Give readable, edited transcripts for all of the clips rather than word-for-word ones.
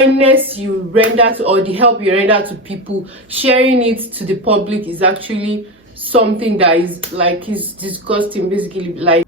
kindness you render to, or the help you render to people, sharing it to the public is actually something that is like is disgusting, basically. Like,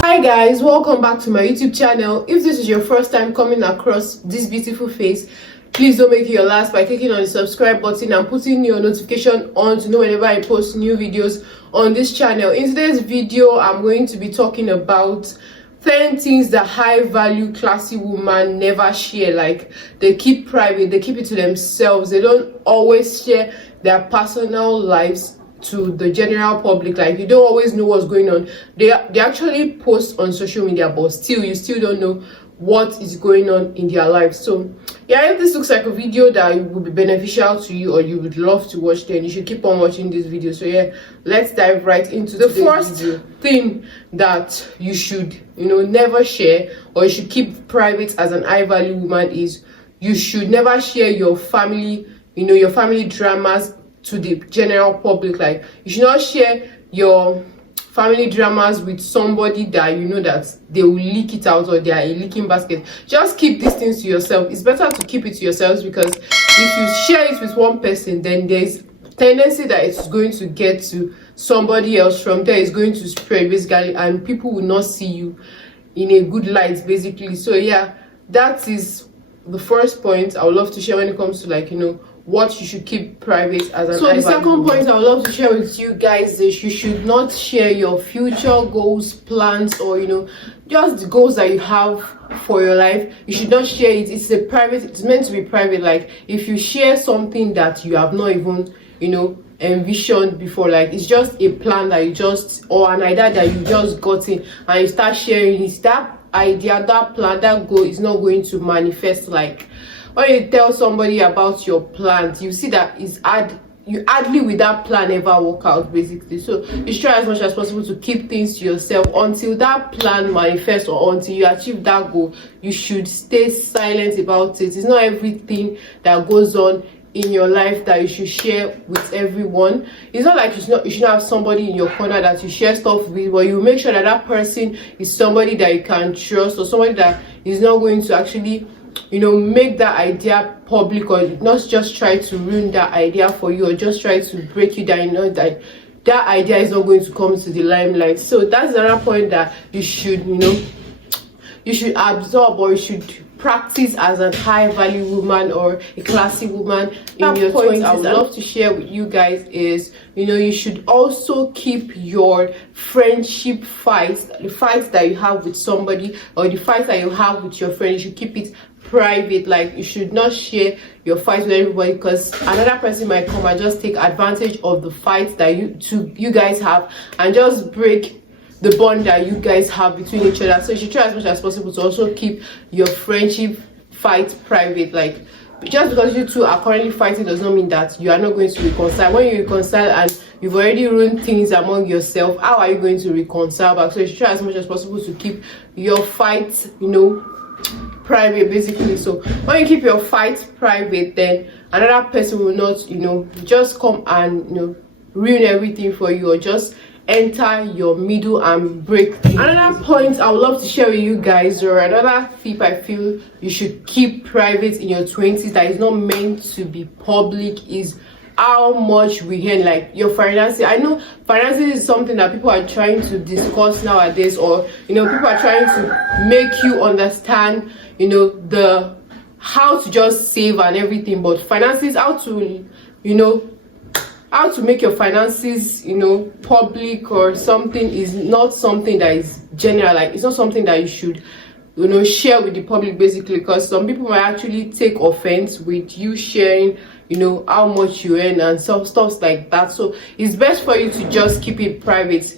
hi guys, welcome back to my YouTube channel. If this is your first time coming across this beautiful face, please don't make it your last by clicking on the subscribe button and putting your notification on to know whenever I post new videos on this channel. In today's video, I'm going to be talking about 10 things that high value classy women never share. Like, they keep private, they keep it to themselves, they don't always share their personal lives to the general public. Like, you don't always know what's going on. They actually post on social media, but you still don't know what is going on in their lives. So yeah, if this looks like a video that would be beneficial to you or you would love to watch, then you should keep on watching this video. So yeah, let's dive right into the first thing that you should never share, or you should keep private as an high value woman, is you should never share your family, your family dramas to the general public. Like, you should not share your family dramas with somebody that that they will leak it out, or they are a leaking basket. Just keep these things to yourself. It's better to keep it to yourselves, because if you share it with one person, then there's tendency that it's going to get to somebody else. From there, it's going to spread, basically, and people will not see you in a good light, basically. So yeah, that is the first point I would love to share when it comes to, like, what you should keep private as an. So the second point I would love to share with you guys is you should not share your future goals, plans, or just the goals that you have for your life. You should not share it. It's meant to be private. Like, if you share something that you have not even envisioned before, like it's just a plan that you just, or an idea that you just got in, and you start sharing it, that idea, that plan, that goal is not going to manifest. Like, when you tell somebody about your plans, you see that you hardly with that plan ever work out, basically. So you should try as much as possible to keep things to yourself until that plan manifests, or until you achieve that goal. You should stay silent about it. It's not everything that goes on in your life that you should share with everyone. It's not like you should have somebody in your corner that you share stuff with, but you make sure that that person is somebody that you can trust, or somebody that is not going to actually make that idea public, or not just try to ruin that idea for you, or just try to break you down. That that idea is not going to come to the limelight. So that's another point that you should you should absorb, or you should practice as a high value woman or a classy woman in your 20s. I would love to share with you guys is you should also keep your friendship fights, the fights that you have with somebody, or the fights that you have with your friends, you should keep it private. Like, you should not share your fights with everybody, because another person might come and just take advantage of the fights that you guys have, and just break the bond that you guys have between each other. So you should try as much as possible to also keep your friendship fight private. Like, just because you two are currently fighting does not mean that you are not going to reconcile. When you reconcile and you've already ruined things among yourself, how are you going to reconcile back? So you should try as much as possible to keep your fight private, basically. So when you keep your fight private, then another person will not just come and ruin everything for you, or just enter your middle and break things. Another point I would love to share with you guys, or another tip I feel you should keep private in your 20s that is not meant to be public, is how much we earn. Like, your finances. I know finances is something that people are trying to discuss nowadays, or people are trying to make you understand the how to just save and everything. But finances, how to make your finances public or something, is not something that is general. Like, it's not something that you should share with the public, basically, because some people might actually take offense with you sharing how much you earn and some stuff like that. So it's best for you to just keep it private.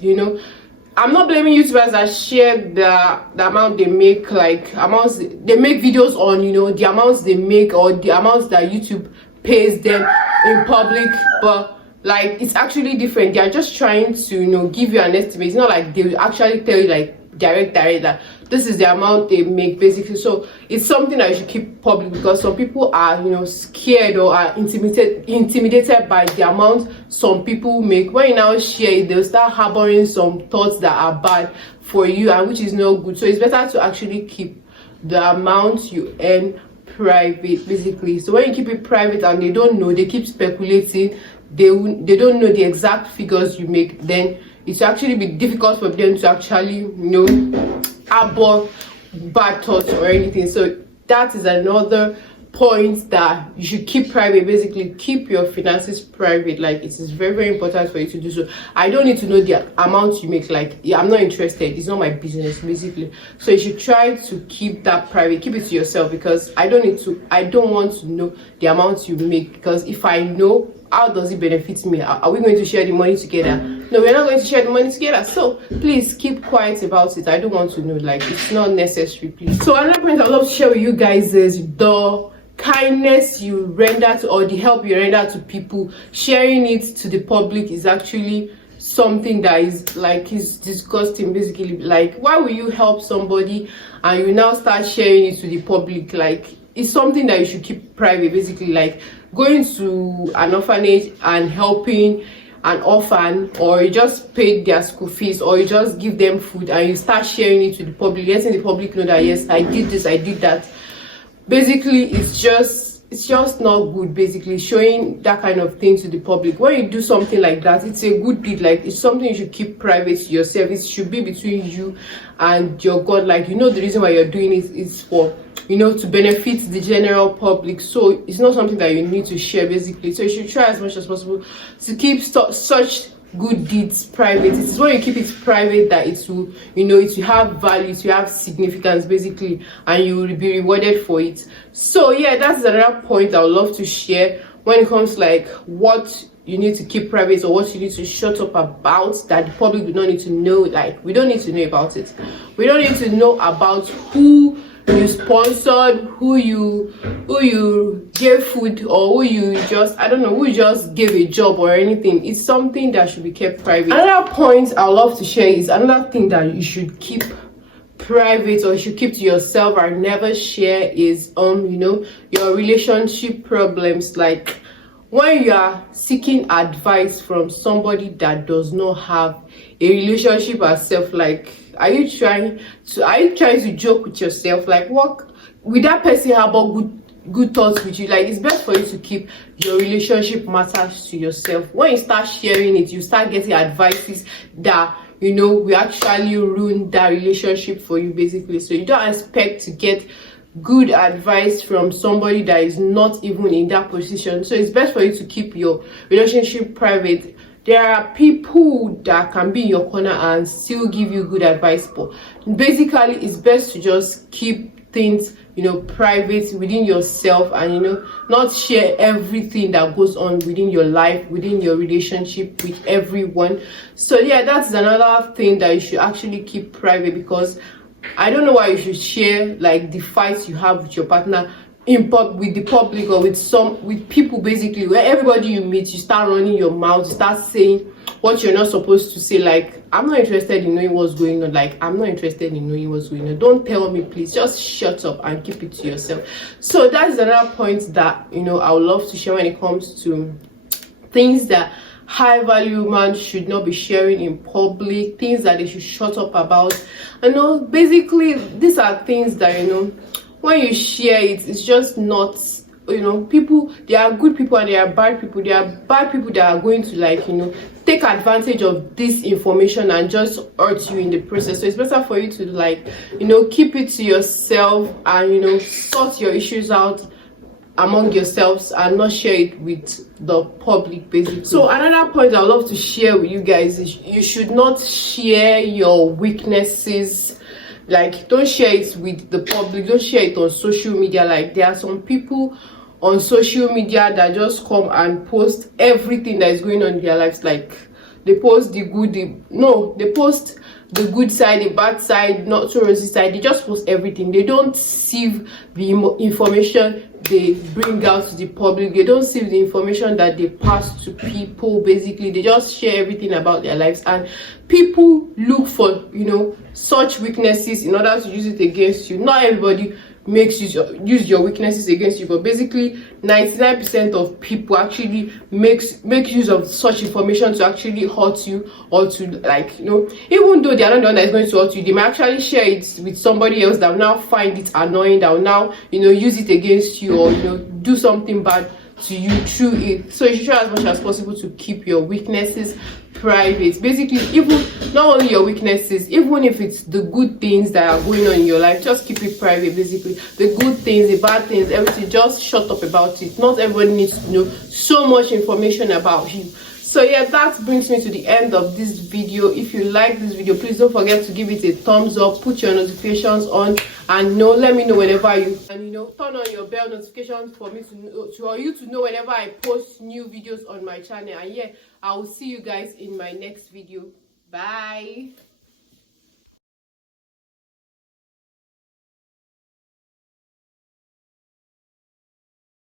I'm not blaming YouTubers that share the amount they make, like amounts they make videos on, the amounts they make, or the amounts that YouTube pays them in public. But like, it's actually different. They are just trying to give you an estimate. It's not like they will actually tell you, like, direct that this is the amount they make, basically. So it's something that you should keep public, because some people are scared or are intimidated by the amount some people make. When you now share it, they'll start harboring some thoughts that are bad for you, and which is not good. So it's better to actually keep the amount you earn private, basically. So when you keep it private and they don't know, they keep speculating, they don't know the exact figures you make, then it's actually be difficult for them to actually, you know, harbor bad thoughts or anything. So that is another point that you should keep private. Basically, keep your finances private. Like, it is very, very important for you to do so. I don't need to know the amount you make. Like, yeah, I'm not interested, it's not my business, basically. So you should try to keep that private, keep it to yourself, because I don't want to know the amount you make, because if I know, how does it benefit me? Are we going to share the money together? No, we're not going to share the money together. So please keep quiet about it. I don't want to know. Like, it's not necessary, please. So another point I'd love to share with you guys is the kindness you render to, or the help you render to people. Sharing it to the public is actually something that is like, is disgusting, basically. Like, why will you help somebody and you now start sharing it to the public? Like, it's something that you should keep private, basically. Like going to an orphanage and helping an orphan, or you just paid their school fees, or you just give them food and you start sharing it to the public, letting the public know that yes, I did this, I did that. Basically, it's just not good. Basically, showing that kind of thing to the public, when you do something like that, it's a good deed. Like, it's something you should keep private to yourself. It should be between you and your God. Like, you know, the reason why you're doing it is for, you know, to benefit the general public. So it's not something that you need to share, basically. So you should try as much as possible to keep such good deeds private. It is when you keep it private that it will, you know, it will have value, it will have significance, basically, and you will be rewarded for it. So yeah, that's another point I would love to share when it comes to like what you need to keep private, or what you need to shut up about that the public do not need to know. Like, we don't need to know about it. We don't need to know about who you sponsored, who you gave food, or who you just, I don't know, who you just gave a job or anything. It's something that should be kept private. Another point I love to share is another thing that you should keep private, or you should keep to yourself and never share, is you know, your relationship problems. Like, when you are seeking advice from somebody that does not have a relationship herself, like, are you trying to joke with yourself? Like, what with that person harbor good thoughts with you? Like, it's best for you to keep your relationship matters to yourself. When you start sharing it, you start getting advices that, you know, will actually ruin that relationship for you, basically. So you don't expect to get good advice from somebody that is not even in that position. So it's best for you to keep your relationship private. There are people that can be in your corner and still give you good advice, but basically it's best to just keep things, you know, private within yourself, and, you know, not share everything that goes on within your life, within your relationship with everyone. So yeah, that's another thing that you should actually keep private, because I don't know why you should share like the fights you have with your partner with the public, or with people, basically, where everybody you meet, you start running your mouth, you start saying what you're not supposed to say. Like, I'm not interested in knowing what's going on. Like, I'm not interested in knowing what's going on. Don't tell me, please. Just shut up and keep it to yourself. So that's another point that, you know, I would love to share when it comes to things that high value man should not be sharing in public, things that they should shut up about. I know, basically, these are things that, you know, when you share it, it's just not, you know, people, there are good people and there are bad people. There are bad people that are going to, like, you know, take advantage of this information and just hurt you in the process. So it's better for you to, like, you know, keep it to yourself and, you know, sort your issues out among yourselves and not share it with the public, basically. So another point I would love to share with you guys is you should not share your weaknesses. Like, don't share it with the public, don't share it on social media. Like, there are some people on social media that just come and post everything that is going on in their lives. Like, they post they post the good side, the bad side, not so rosy side. They just post everything. They don't sieve the information they bring out to the public. They don't sieve the information that they pass to people, basically. They just share everything about their lives, and people look for, you know, such weaknesses in order to use it against you. Not everybody use your weaknesses against you. But basically 99% of people actually make use of such information to actually hurt you, or to, like, even though they are not the one that is going to hurt you, they might actually share it with somebody else that will now find it annoying, that will now use it against you, or do something bad to you through it. So you should try as much as possible to keep your weaknesses private. Basically, even not only your weaknesses, even if it's the good things that are going on in your life, just keep it private. Basically, the good things, the bad things, everything, just shut up about it. Not everybody needs to know so much information about you. So yeah, that brings me to the end of this video. If you like this video, please don't forget to give it a thumbs up, put your notifications on, and let me know whenever you turn on your bell notifications for me for you to know whenever I post new videos on my channel. And yeah, I will see you guys in my next video. Bye.